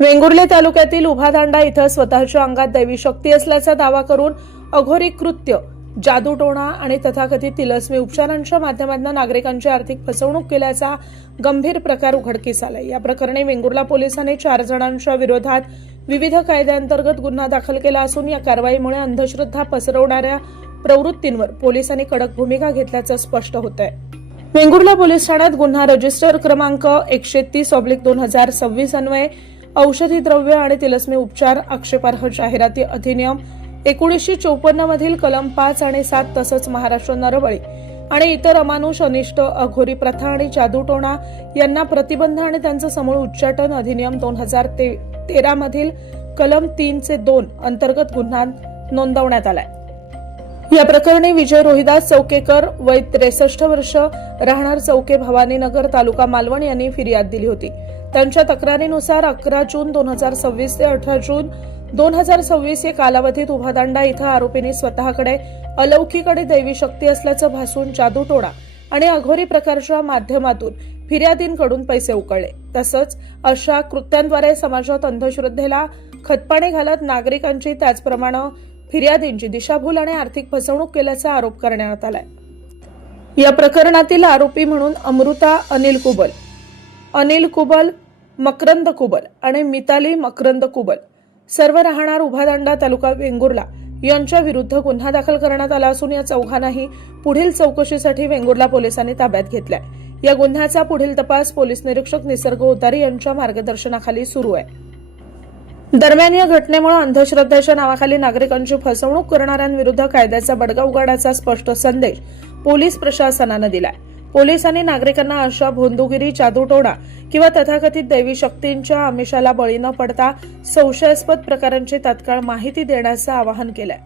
वेंगुर्ले तालुक्यातील उभादांडा इथं स्वतःच्या अंगात दैवी शक्ती असल्याचा दावा करून अघोरी कृत्य, जादूटोणा आणि तथाकथित तिलस्मी उपचारांच्या माध्यमातून नागरिकांची आर्थिक फसवणूक केल्याचा गंभीर प्रकार उघडकीस आलाय। या प्रकरणी वेंगुर्ला पोलिसांनी 4 जणांच्या विरोधात विविध कायद्यांतर्गत गुन्हा दाखल केला असून या कारवाईमुळे अंधश्रद्धा पसरवणाऱ्या प्रवृत्तींवर पोलिसांनी कडक भूमिका घेतल्याचं स्पष्ट होतंय। वेंगुर्ला पोलीस ठाण्यात गुन्हा रजिस्टर क्रमांक 130/2026 अन्वये औषधी द्रव्य आणि तिलस्मी उपचार आक्षेपार्ह जाहिराती अधिनियम 1954 मधील कलम 5 आणि 7 तसंच महाराष्ट्र नरबळी आणि इतर अमानुष अनिष्ट अघोरी प्रथा आणि जादूटोणा यांना प्रतिबंध आणि त्यांचं समूळ उच्चाटन अधिनियम 2013 मधील कलम 3(2) अंतर्गत गुन्हा नोंदवण्यात आलाय। या प्रकरणी विजय रोहिदास चौकेकर वय 63 वर्ष राहणार चौके भवानीनगर तालुका मालवण यांनी फिर्याद दिली होती। त्यांच्या तक्रारीनुसार 11 जून 2026 ते 18 जून 2026 या कालावधीत उभादांडा इथं आरोपींनी स्वतःकडे अलौकिक आणि दैवी शक्ती असल्याचं भासून जादूटोणा आणि अघोरी प्रकारच्या माध्यमातून फिर्यादींकडून पैसे उकळले। तसंच अशा कृत्यांद्वारे समाजात अंधश्रद्धेला खतपाणी घालत नागरिकांची त्याचप्रमाणे फिर्यादींची दिशाभूल आणि आर्थिक फसवणूक केल्याचा आरोप करण्यात आलाय। या प्रकरणातील आरोपी म्हणून अमृता अनिल कुबल, मकरंद कुबल आणि मिताली मकरंद कुबल सर्व राहणार उभादांडा तालुका वेंगुर्ला यांच्या विरुद्ध गुन्हा दाखल करण्यात आला असून या चौघांनाही पुढील चौकशीसाठी वेंगुर्ला पोलिसांनी ताब्यात घेतलाय। या गुन्ह्याचा पुढील तपास पोलीस निरीक्षक निसर्ग उतारी यांच्या मार्गदर्शनाखाली सुरू आहे। दरम्यान या घटनेमुळे अंधश्रद्धेच्या नावाखाली नागरिकांची फसवणूक करणाऱ्यांविरुद्ध कायद्याचा बडगा उगारण्याचा स्पष्ट संदेश पोलीस प्रशासनानं दिलाय। पोलिसांनी नागरिकांना अशा भोंदूगिरी, जादूटोणा किंवा तथाकथित दैवी शक्तींच्या आमिषाला बळी न पडता संशयास्पद प्रकारांची तात्काळ माहिती देण्याचं आवाहन केलंय।